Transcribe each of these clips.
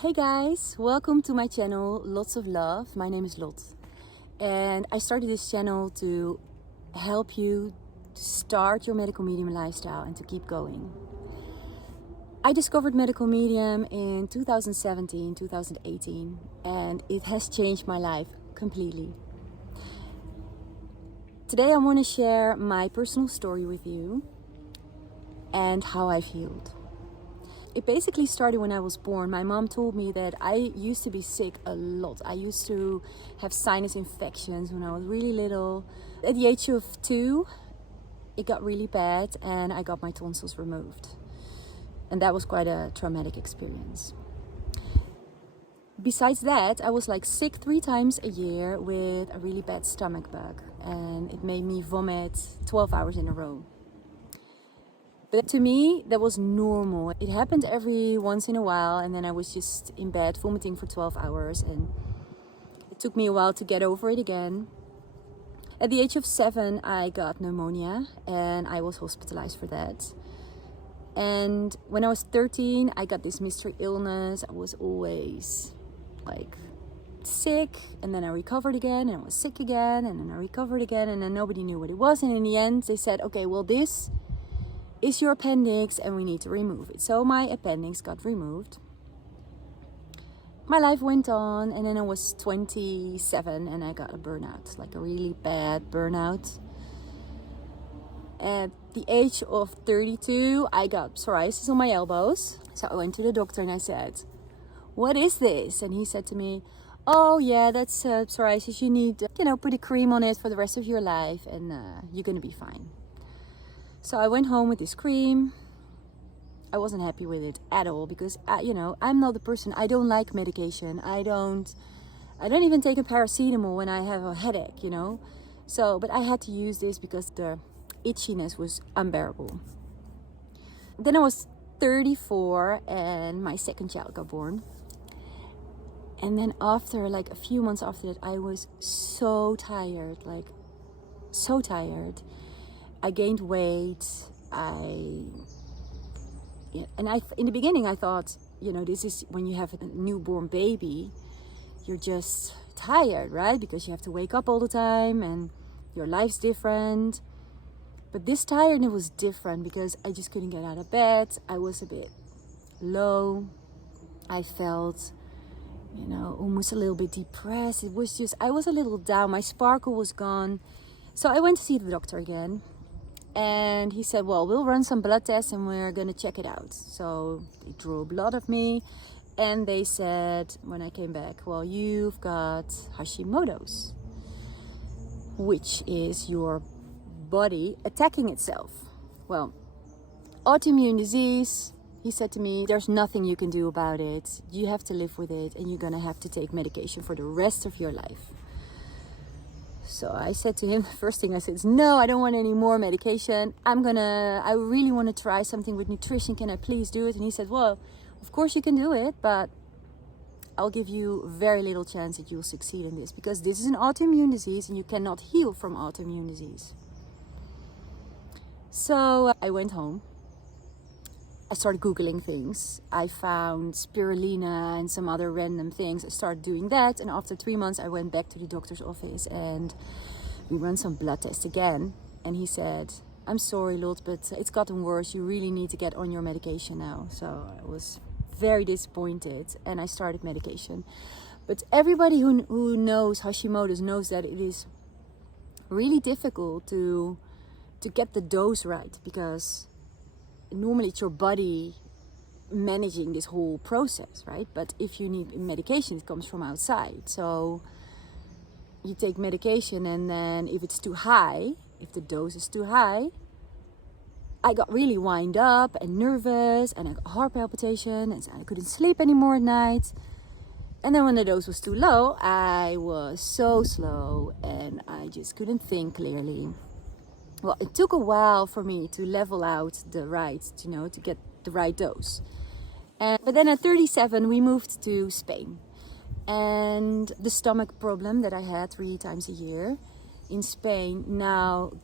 Hey guys, welcome to my channel, Lots of Love. My name is Lot and I started this channel to help you start your medical medium lifestyle and to keep going. I discovered medical medium in 2017, 2018 and it has changed my life completely. Today I want to share my personal story with you and how I've healed. It basically started when I was born. My mom told me that I used to be sick a lot. I used to have sinus infections when I was really little. At the age of 2, it got really bad and I got my tonsils removed. And that was quite a traumatic experience. Besides that, I was like sick 3 times a year with a really bad stomach bug. And it made me vomit 12 hours in a row. But to me, that was normal. It happened every once in a while and then I was just in bed vomiting for 12 hours and it took me a while to get over it again. At the age of 7, I got pneumonia and I was hospitalized for that. And when I was 13, I got this mystery illness. I was always like sick and then I recovered again and I was sick again and then I recovered again and then nobody knew what it was. And in the end, they said, okay, well, this is your appendix and we need to remove it. So my appendix got removed. My life went on and then I was 27 and I got a burnout, like a really bad burnout. At the age of 32, I got psoriasis on my elbows. So I went to the doctor and I said, what is this? And he said to me, oh yeah, that's psoriasis. You need, put a cream on it for the rest of your life and you're going to be fine. So I went home with this cream. I wasn't happy with it at all because, I'm not the person, I don't like medication. I don't even take a paracetamol when I have a headache, So, but I had to use this because the itchiness was unbearable. Then I was 34 and my second child got born. And then after, like a few months after that, I was so tired, I gained weight. In the beginning I thought, this is when you have a newborn baby, you're just tired, right? Because you have to wake up all the time and your life's different. But this tiredness was different because I just couldn't get out of bed. I was a bit low. I felt, almost a little bit depressed. It was just, I was a little down. My sparkle was gone. So I went to see the doctor again. And he said, well, we'll run some blood tests and we're going to check it out. So they drew blood of me. And they said, when I came back, well, you've got Hashimoto's, which is your body attacking itself. Well, autoimmune disease, he said to me, there's nothing you can do about it. You have to live with it and you're going to have to take medication for the rest of your life. So I said to him, the first thing I said is, no, I don't want any more medication. I really want to try something with nutrition. Can I please do it? And he said, well, of course you can do it, but I'll give you very little chance that you'll succeed in this because this is an autoimmune disease and you cannot heal from autoimmune disease. So I went home. I started Googling things. I found spirulina and some other random things. I started doing that. And after 3 months, I went back to the doctor's office and we ran some blood tests again. And he said, I'm sorry, Lot, but it's gotten worse. You really need to get on your medication now. So I was very disappointed and I started medication. But everybody who knows Hashimoto's knows that it is really difficult to get the dose right because normally it's your body managing this whole process, right? But if you need medication, it comes from outside. So you take medication and then if it's too high, if the dose is too high, I got really wind up and nervous and I got heart palpitation and I couldn't sleep anymore at night. And then when the dose was too low, I was so slow and I just couldn't think clearly. Well, it took a while for me to level out the right, to get the right dose. But then at 37, we moved to Spain. And the stomach problem that I had 3 times a year in Spain now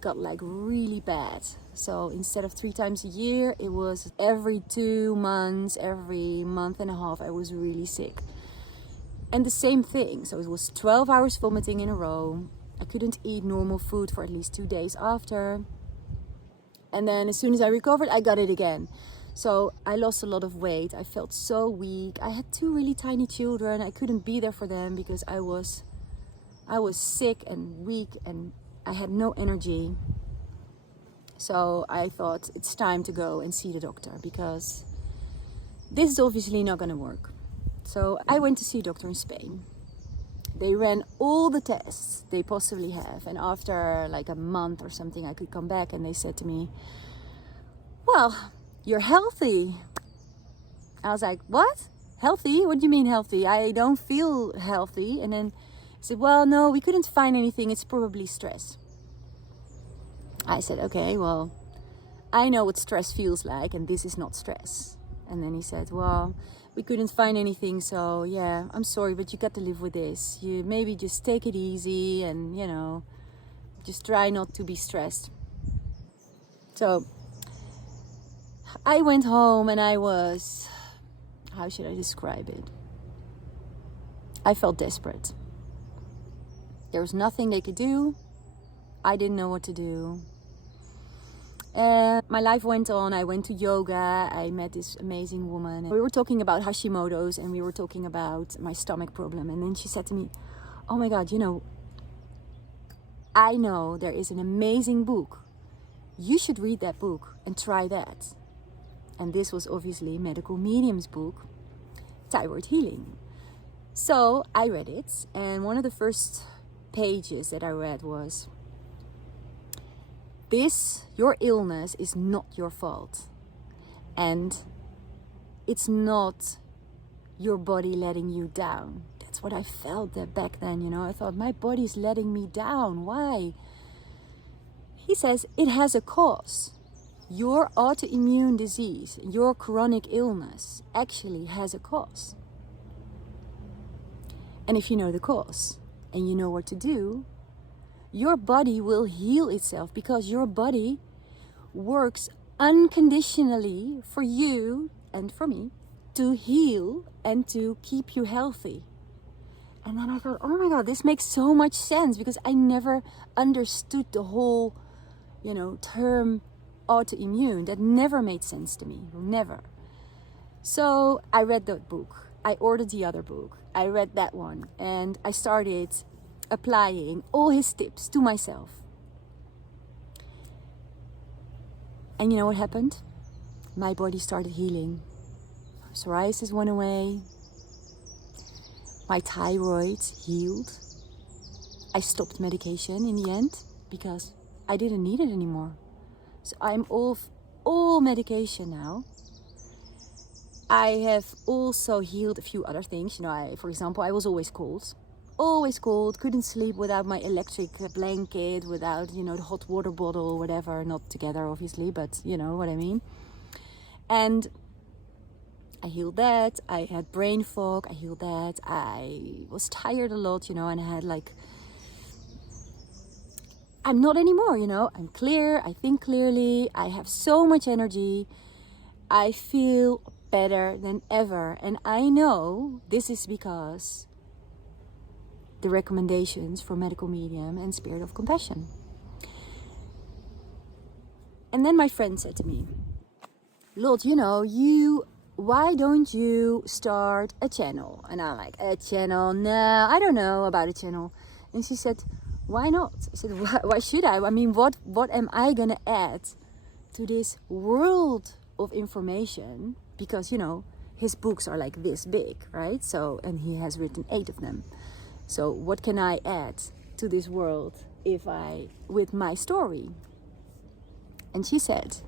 got like really bad. So instead of 3 times a year, it was every 2 months, every month and a half, I was really sick. And the same thing, so it was 12 hours vomiting in a row. I couldn't eat normal food for at least 2 days after. And then as soon as I recovered, I got it again. So I lost a lot of weight. I felt so weak. I had 2 really tiny children. I couldn't be there for them because I was sick and weak and I had no energy. So I thought it's time to go and see the doctor because this is obviously not going to work. So I went to see a doctor in Spain. They ran all the tests they possibly have. And after like a month or something, I could come back and they said to me, well, you're healthy. I was like, what? Healthy? What do you mean healthy? I don't feel healthy. And then he said, well, no, we couldn't find anything. It's probably stress. I said, okay, well, I know what stress feels like and this is not stress. And then he said, well, we couldn't find anything, so yeah, I'm sorry, but you got to live with this. You maybe just take it easy and, just try not to be stressed. So I went home and I was, how should I describe it? I felt desperate. There was nothing they could do. I didn't know what to do. And my life went on. I went to yoga. I met this amazing woman. We were talking about Hashimoto's and we were talking about my stomach problem. And then she said to me, oh my God, I know there is an amazing book. You should read that book and try that. And this was obviously Medical Medium's book, Thyroid Healing. So I read it. And one of the first pages that I read was, your illness is not your fault. And it's not your body letting you down. That's what I felt back then, I thought my body's letting me down. Why? He says it has a cause. Your autoimmune disease, your chronic illness actually has a cause. And if you know the cause and you know what to do, your body will heal itself because your body works unconditionally for you and for me to heal and to keep you healthy. And then I thought, oh my God, this makes so much sense because I never understood the whole, term autoimmune. That never made sense to me, never. So I read that book. I ordered the other book. I read that one and I started applying all his tips to myself. And you know what happened? My body started healing. Psoriasis went away. My thyroid healed. I stopped medication in the end because I didn't need it anymore. So I'm off all medication now. I have also healed a few other things. For example, I was always cold, couldn't sleep without my electric blanket, without, the hot water bottle, whatever, not together obviously, but you know what I mean. And I healed that. I had brain fog, I healed that. I was tired a lot, and I had I'm not anymore, I'm clear, I think clearly, I have so much energy, I feel better than ever. And I know this is because the recommendations for Medical Medium and Spirit of Compassion. And then my friend said to me, Lot, why don't you start a channel? And I'm like, a channel? No, I don't know about a channel. And she said, why not? I said, why should I? I mean, what am I gonna add to this world of information? Because, his books are like this big, right? So, and he has written 8 of them. So what can I add to this world with my story? And she said,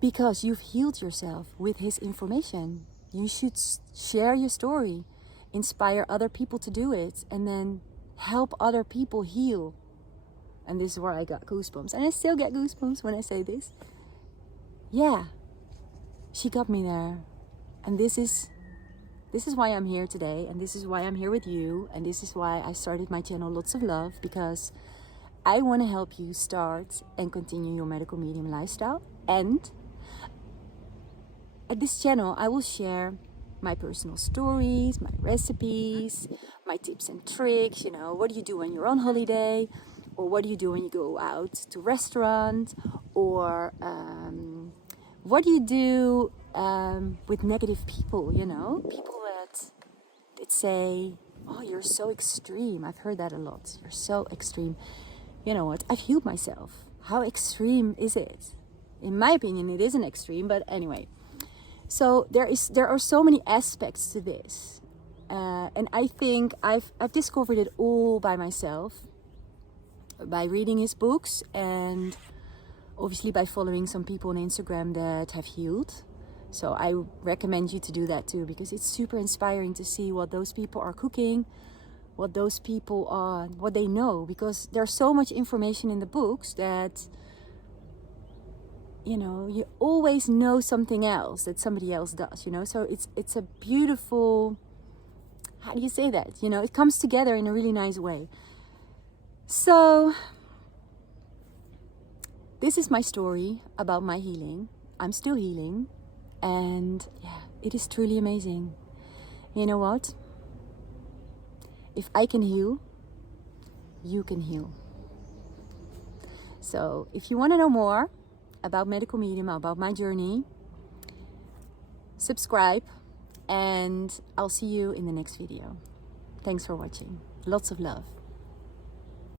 because you've healed yourself with his information, you should share your story, inspire other people to do it, and then help other people heal. And this is where I got goosebumps. And I still get goosebumps when I say this. Yeah, she got me there. And this is why I'm here today, and this is why I'm here with you, and this is why I started my channel Lots of Love, because I want to help you start and continue your medical medium lifestyle. And at this channel, I will share my personal stories, my recipes, my tips and tricks. You know, what do you do when you're on holiday? Or what do you do when you go out to restaurant? Or what do you do with negative people, you know? People that say, oh, you're so extreme. I've heard that a lot. You're so extreme. You know what? I've healed myself. How extreme is it? In my opinion, it isn't extreme, but anyway. So there are so many aspects to this. And I think I've discovered it all by myself. By reading his books and obviously by following some people on Instagram that have healed. So I recommend you to do that too, because it's super inspiring to see what those people are cooking, what those people are, what they know, because there's so much information in the books that, you know, you always know something else that somebody else does, you know. So it's a beautiful, how do you say that? You know, it comes together in a really nice way. So this is my story about my healing. I'm still healing, and yeah, it is truly amazing. You know what? If I can heal, you can heal. So if you want to know more about medical medium, about my journey, subscribe, and I'll see you in the next video. Thanks for watching. Lots of love.